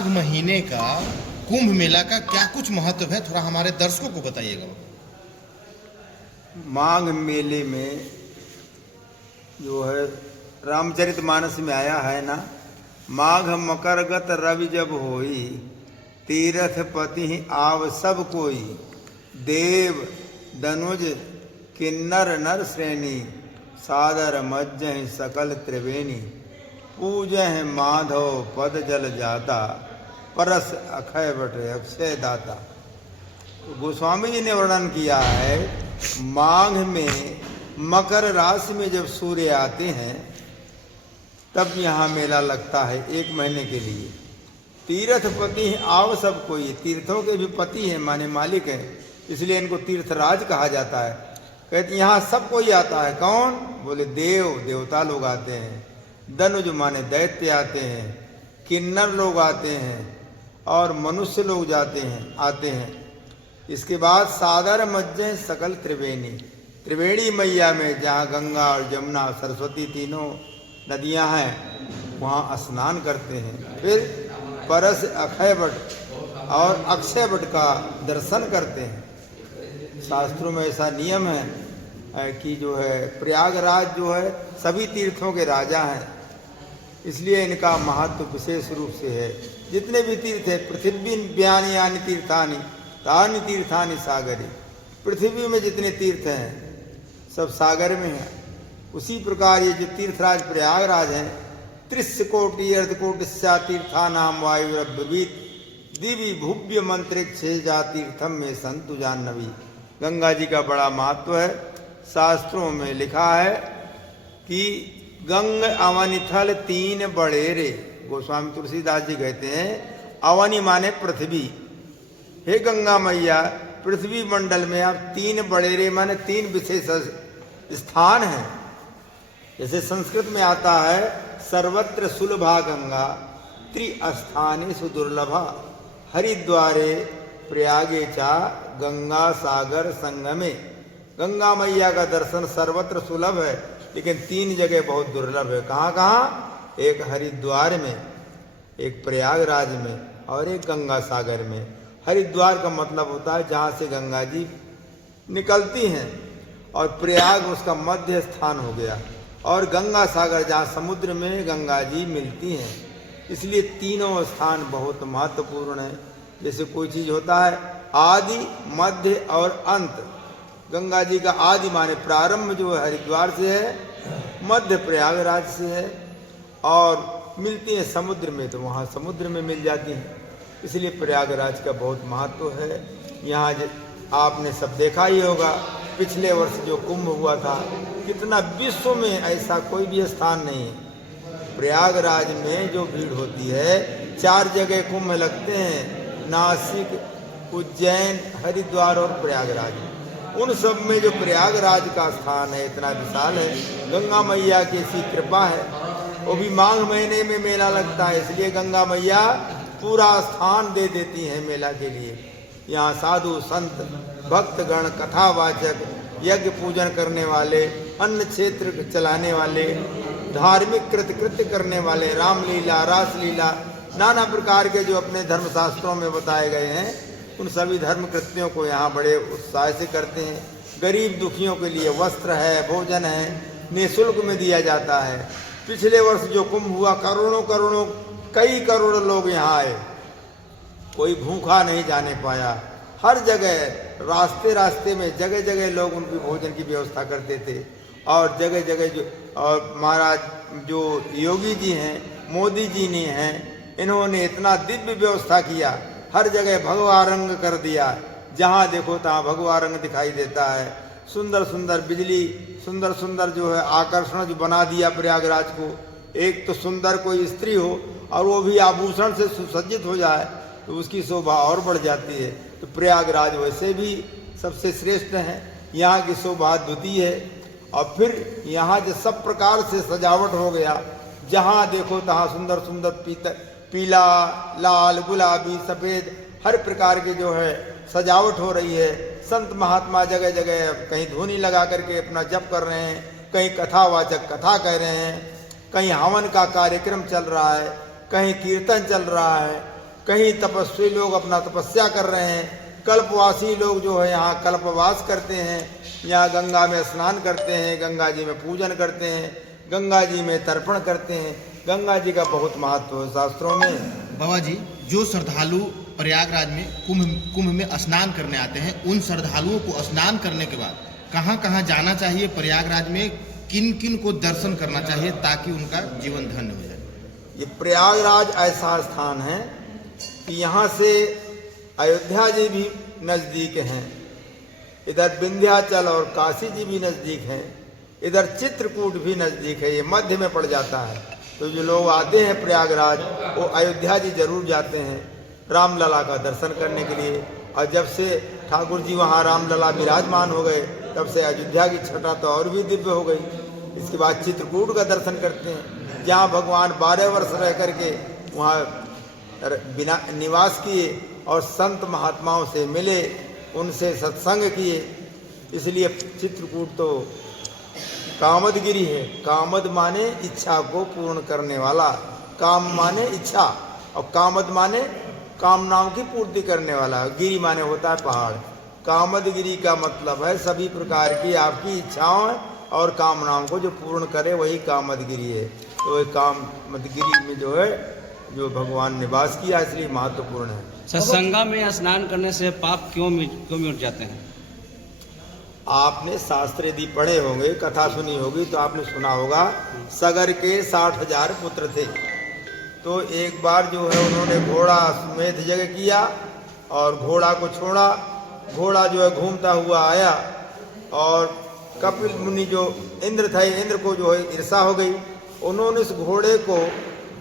माघ महीने का कुंभ मेला का क्या कुछ महत्व है, थोड़ा हमारे दर्शकों को बताइएगा। माघ मेले में जो है रामचरितमानस में आया है ना, माघ मकरगत रवि जब होई, तीरथ पति आव सब कोई, देव दनुज किन्नर नर श्रेणी, सादर मज्जह सकल त्रिवेणी, पूजह माधव पद जल जाता, परस अक्षय बट अक्षय दाता। तो गोस्वामी जी ने वर्णन किया है, माघ में मकर राशि में जब सूर्य आते हैं तब यहाँ मेला लगता है 1 महीने के लिए। तीर्थ पति आव सब कोई, तीर्थों के भी पति हैं माने मालिक हैं, इसलिए इनको तीर्थराज कहा जाता है। कहते यहाँ सब कोई आता है। कौन? बोले देव देवता लोग आते हैं, दनुज माने दैत्य आते हैं, किन्नर लोग आते हैं और मनुष्य लोग जाते हैं आते हैं। इसके बाद सादर मज्जे सकल त्रिवेणी, त्रिवेणी मैया में जहाँ गंगा और जमुना सरस्वती तीनों नदियाँ हैं वहाँ स्नान करते हैं। फिर परस अक्षय वट और अक्षय वट का दर्शन करते हैं। शास्त्रों में ऐसा नियम है कि जो है प्रयागराज जो है सभी तीर्थों के राजा हैं, इसलिए इनका महत्व विशेष रूप से है। जितने भी तीर्थ है, पृथ्वी व्यानि यानि तीर्थानि तानि तीर्थानि सागरी, पृथ्वी में जितने तीर्थ हैं सब सागर में हैं। उसी प्रकार ये जो तीर्थराज प्रयागराज हैं, 30 कोटि अर्धकोटि तीर्थानाम वायुरब्रवीत, दिव्य भुव्य मंत्रिक्ष जा तीर्थम में संतु जाह्नवी। गंगा जी का बड़ा महत्व है। शास्त्रों में लिखा है कि गंग अवनि थल 3 बड़ेरे। गोस्वामी तुलसीदास जी कहते हैं अवनि माने पृथ्वी। हे गंगा मैया, पृथ्वी मंडल में आप 3 बड़ेरे माने 3 विशेष स्थान हैं। जैसे संस्कृत में आता है सर्वत्र सुलभा गंगा, त्रिस्थानेषु दुर्लभा, हरिद्वारे प्रयागे चा गंगा सागर संगमे। गंगा मैया का दर्शन सर्वत्र सुलभ है, लेकिन 3 जगह बहुत दुर्लभ है। कहाँ कहाँ? एक हरिद्वार में, एक प्रयागराज में और एक गंगा सागर में। हरिद्वार का मतलब होता है जहाँ से गंगा जी निकलती हैं, और प्रयाग उसका मध्य स्थान हो गया, और गंगा सागर जहाँ समुद्र में गंगा जी मिलती हैं। इसलिए तीनों स्थान बहुत महत्वपूर्ण है। जैसे कोई चीज़ होता है आदि मध्य और अंत, गंगा जी का आदि माने प्रारंभ जो है हरिद्वार से है, मध्य प्रयागराज से है, और मिलती हैं समुद्र में तो वहाँ समुद्र में मिल जाती हैं। इसलिए प्रयागराज का बहुत महत्व है। यहाँ आपने सब देखा ही होगा, पिछले वर्ष जो कुंभ हुआ था, कितना विश्व में ऐसा कोई भी स्थान नहीं है। प्रयागराज में जो भीड़ होती है, 4 जगह कुंभ लगते हैं, नासिक, उज्जैन, हरिद्वार और प्रयागराज। उन सब में जो प्रयागराज का स्थान है इतना विशाल है, गंगा मैया की ऐसी कृपा है। वो भी माघ महीने में मेला लगता है, इसलिए गंगा मैया पूरा स्थान दे देती हैं मेला के लिए। यहाँ साधु संत भक्त गण कथावाचक, यज्ञ पूजन करने वाले, अन्न क्षेत्र चलाने वाले, धार्मिक कृत्य करने वाले, रामलीला रासलीला नाना प्रकार के जो अपने धर्मशास्त्रों में बताए गए हैं, उन सभी धर्म कृत्यों को यहाँ बड़े उत्साह से करते हैं। गरीब दुखियों के लिए वस्त्र है, भोजन है, निःशुल्क में दिया जाता है। पिछले वर्ष जो कुंभ हुआ, करोड़ों करोड़ों कई करोड़ लोग यहाँ आए, कोई भूखा नहीं जाने पाया। हर जगह रास्ते रास्ते में जगह जगह लोग उनकी भोजन की व्यवस्था करते थे, और जगह जगह जो और महाराज जो योगी जी हैं, मोदी जी ने हैं, इन्होंने इतना दिव्य व्यवस्था किया, हर जगह भगवा रंग कर दिया। जहाँ देखो तहाँ भगवा रंग दिखाई देता है। सुंदर सुंदर बिजली, सुंदर सुंदर जो है आकर्षण जो बना दिया प्रयागराज को। एक तो सुंदर कोई स्त्री हो और वो भी आभूषण से सुसज्जित हो जाए तो उसकी शोभा और बढ़ जाती है। तो प्रयागराज वैसे भी सबसे श्रेष्ठ है, यहाँ की शोभा द्वितीय है। और फिर यहाँ जो सब प्रकार से सजावट हो गया, जहाँ देखो तहाँ सुंदर सुंदर पीला, लाल, गुलाबी, सफ़ेद, हर प्रकार की जो है सजावट हो रही है। संत महात्मा जगह जगह कहीं धुनी लगा करके अपना जप कर रहे हैं, कहीं कथावाचक कथा कह रहे हैं, कहीं हवन का कार्यक्रम चल रहा है, कहीं कीर्तन चल रहा है, कहीं तपस्वी लोग अपना तपस्या कर रहे हैं, कल्पवासी लोग जो है यहाँ कल्पवास करते हैं, यहाँ गंगा में स्नान करते हैं, गंगा जी में पूजन करते हैं, गंगा जी में तर्पण करते हैं। गंगा जी का बहुत महत्व है शास्त्रों में। बाबा जी, जो श्रद्धालु प्रयागराज में कुंभ में स्नान करने आते हैं, उन श्रद्धालुओं को स्नान करने के बाद कहाँ कहाँ जाना चाहिए, प्रयागराज में किन किन को दर्शन करना चाहिए ताकि उनका जीवन धन्य हो जाए? ये प्रयागराज ऐसा स्थान है कि यहाँ से अयोध्या जी भी नज़दीक हैं, इधर विंध्याचल और काशी जी भी नज़दीक हैं, इधर चित्रकूट भी नज़दीक है, ये मध्य में पड़ जाता है। तो जो लोग आते हैं प्रयागराज वो अयोध्या जी जरूर जाते हैं रामलला का दर्शन करने के लिए। और जब से ठाकुर जी वहाँ रामलला विराजमान हो गए तब से अयोध्या की छटा तो और भी दिव्य हो गई। इसके बाद चित्रकूट का दर्शन करते हैं, जहाँ भगवान 12 वर्ष रह करके वहाँ बिना निवास किए और संत महात्माओं से मिले, उनसे सत्संग किए। इसलिए चित्रकूट तो कामदगिरी है। कामद माने इच्छा को पूर्ण करने वाला, काम माने इच्छा और कामद माने कामनाओं की पूर्ति करने वाला, गिरी माने होता है पहाड़। कामदगिरी का मतलब है सभी प्रकार की आपकी इच्छाओं और कामनाओं को जो पूर्ण करे वही कामदगिरी है। तो वही कामदगिरी में जो है जो भगवान निवास किया, इसलिए महत्वपूर्ण है। सत्संगा में स्नान करने से पाप क्यों मिट जाते हैं? आपने शास्त्र यदि पढ़े होंगे, कथा सुनी होगी तो आपने सुना होगा सगर के 60,000 पुत्र थे। तो एक बार जो है उन्होंने घोड़ा समेत जग किया और घोड़ा को छोड़ा। घोड़ा जो है घूमता हुआ आया और कपिल मुनि जो इंद्र थे, इंद्र को जो है ईर्षा हो गई। उन्होंने इस घोड़े को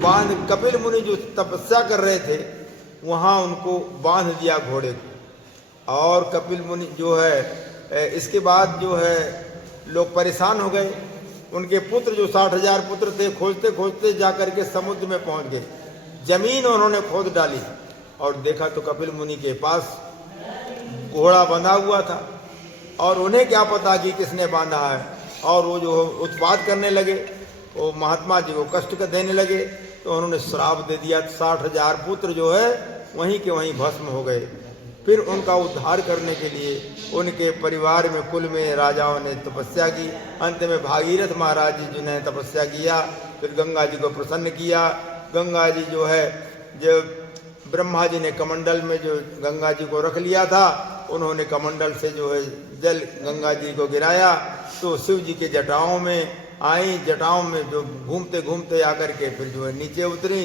बांध, कपिल मुनि जो तपस्या कर रहे थे वहाँ उनको बांध दिया घोड़े को। और कपिल मुनि जो है इसके बाद जो है लोग परेशान हो गए। उनके पुत्र जो 60,000 पुत्र थे खोजते खोजते जाकर के समुद्र में पहुंच गए। जमीन उन्होंने खोद डाली और देखा तो कपिल मुनि के पास घोड़ा बंधा हुआ था और उन्हें क्या पता कि किसने बांधा है। और वो जो उत्पात करने लगे, वो महात्मा जी को कष्ट कर देने लगे। तो उन्होंने श्राप दे दिया। 60,000 पुत्र जो है वहीं के वहीं भस्म हो गए। फिर उनका उद्धार करने के लिए उनके परिवार में कुल में राजाओं ने तपस्या की। अंत में भागीरथ महाराज जी जिन्हें तपस्या किया, फिर गंगा जी को प्रसन्न किया। गंगा जी जो है, जो ब्रह्मा जी ने कमंडल में जो गंगा जी को रख लिया था, उन्होंने कमंडल से जो है जल गंगा जी को गिराया तो शिव जी के जटाओं में आई। जटाओं में जो घूमते घूमते आकर के फिर जो है नीचे उतरी।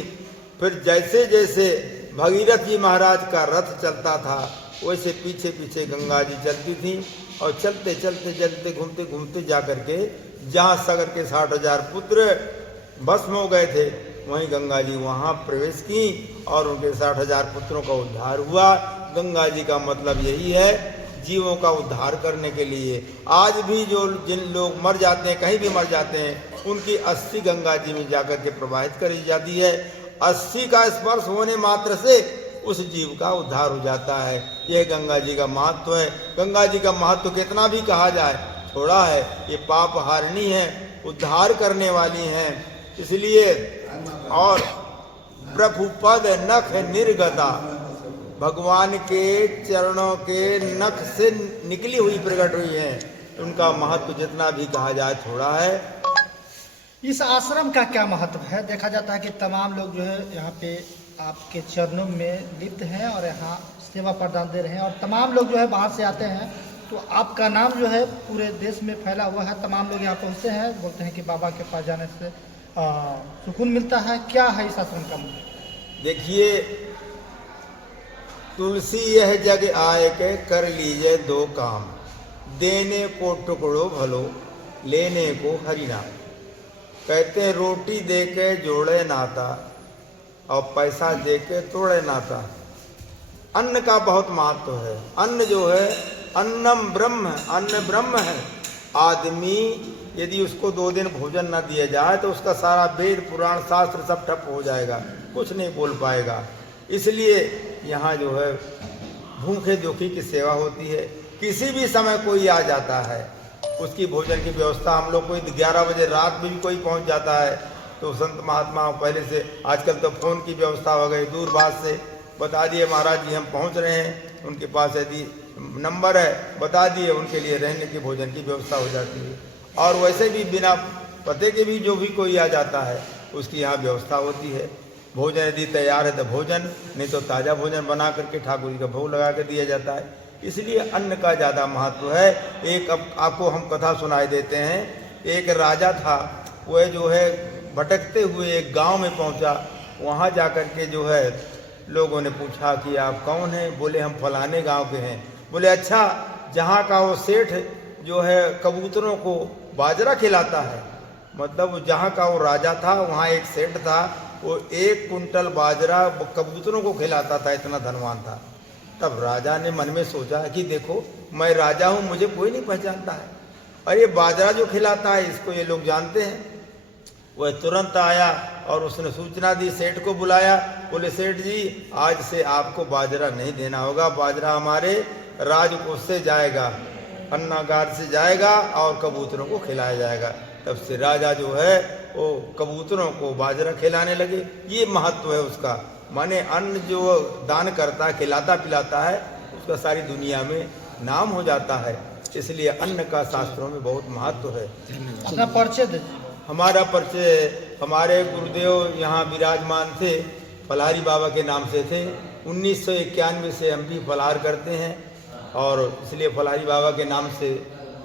फिर जैसे जैसे भगीरथ जी महाराज का रथ चलता था वैसे पीछे पीछे गंगा जी चलती थी और चलते चलते चलते घूमते घूमते जा करके जहाँ सगर के 60,000 पुत्र भस्म हो गए थे वहीं गंगा जी वहाँ प्रवेश की और उनके 60,000 पुत्रों का उद्धार हुआ। गंगा जी का मतलब यही है, जीवों का उद्धार करने के लिए। आज भी जो जिन लोग मर जाते हैं, कहीं भी मर जाते हैं, उनकी अस्थि गंगा जी में जाकर के प्रवाहित करी जाती है। अस्थि का स्पर्श होने मात्र से उस जीव का उद्धार हो जाता है। यह गंगा जी का महत्व है। गंगा जी का महत्व कितना भी कहा जाए थोड़ा है। ये पाप हारिणी है, उद्धार करने वाली हैं। इसलिए और प्रभु पद नख निर्गता, भगवान के चरणों के नख से निकली हुई प्रकट हुई है। उनका महत्व जितना भी कहा जाए थोड़ा है। इस आश्रम का क्या महत्व है? देखा जाता है कि तमाम लोग जो है यहाँ पे आपके चरणों में लिप्त हैं और यहाँ सेवा प्रदान दे रहे हैं और तमाम लोग जो है बाहर से आते हैं। तो आपका नाम जो है पूरे देश में फैला हुआ है। तमाम लोग यहाँ पहुँचते हैं, बोलते हैं कि बाबा के पास जाने से सुकून मिलता है। क्या है इस आश्रम का महत्व? देखिए, तुलसी यह जग आए के कर लीजिए 2 काम, देने को टुकड़ो भलो, लेने को हरि नाम। कहते हैं रोटी दे के जोड़े नाता और पैसा दे के तोड़े नाता। अन्न का बहुत महत्व है। अन्न जो है, अन्नम ब्रह्म, अन्न ब्रह्म है। आदमी यदि उसको 2 दिन भोजन न दिया जाए तो उसका सारा वेद पुराण शास्त्र सब ठप हो जाएगा, कुछ नहीं बोल पाएगा। इसलिए यहाँ जो है भूखे दुखी की सेवा होती है। किसी भी समय कोई आ जाता है, उसकी भोजन की व्यवस्था हम लोग, कोई 11 बजे रात में भी कोई पहुँच जाता है तो संत महात्मा पहले से, आजकल तो फ़ोन की व्यवस्था हो गई, दूरभाष से बता दिए महाराज जी हम पहुंच रहे हैं, उनके पास यदि नंबर है बता दिए, उनके लिए रहने की भोजन की व्यवस्था हो जाती है। और वैसे भी बिना पते के भी जो भी कोई आ जाता है उसकी यहाँ व्यवस्था होती है। भोजन यदि तैयार है तो भोजन, नहीं तो ताज़ा भोजन बना करके ठाकुर जी का भोग लगा कर दिया जाता है। इसलिए अन्न का ज़्यादा महत्व है। एक अब आपको हम कथा सुनाई देते हैं। एक राजा था, वह जो है भटकते हुए एक गांव में पहुंचा। वहां जाकर के जो है लोगों ने पूछा कि आप कौन हैं? बोले हम फलाने गांव के हैं। बोले अच्छा, जहाँ का वो सेठ जो है कबूतरों को बाजरा खिलाता है, मतलब जहाँ का वो राजा था वहाँ एक सेठ था, वो 1 कुंटल बाजरा कबूतरों को खिलाता था, इतना धनवान था। तब राजा ने मन में सोचा कि देखो मैं राजा हूँ, मुझे कोई नहीं पहचानता है, और ये बाजरा जो खिलाता है इसको ये लोग जानते हैं। वह तुरंत आया और उसने सूचना दी, सेठ को बुलाया। बोले सेठ जी आज से आपको बाजरा नहीं देना होगा, बाजरा हमारे राजकोष से जाएगा, अन्नागार से जाएगा और कबूतरों को खिलाया जाएगा। तब से राजा जो है वो कबूतरों को बाजरा खिलाने लगे। ये महत्व है उसका, माने अन्न जो दान करता है, खिलाता पिलाता है, उसका सारी दुनिया में नाम हो जाता है। इसलिए अन्न का शास्त्रों में बहुत महत्व है। अपना परिचय दीजिए। हमारा परिचय, हमारे गुरुदेव यहाँ विराजमान थे, फलाहारी बाबा के नाम से थे। 1991 से हम भी फलाहार करते हैं और इसलिए फलाहारी बाबा के नाम से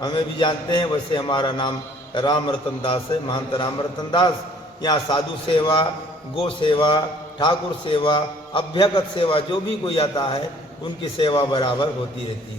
हमें भी जानते हैं। वैसे हमारा नाम राम रतन दास है, महंत राम रतन दास। यहाँ साधु सेवा, गो सेवा, ठाकुर सेवा, अभ्यागत सेवा, जो भी कोई आता है उनकी सेवा बराबर होती रहती है।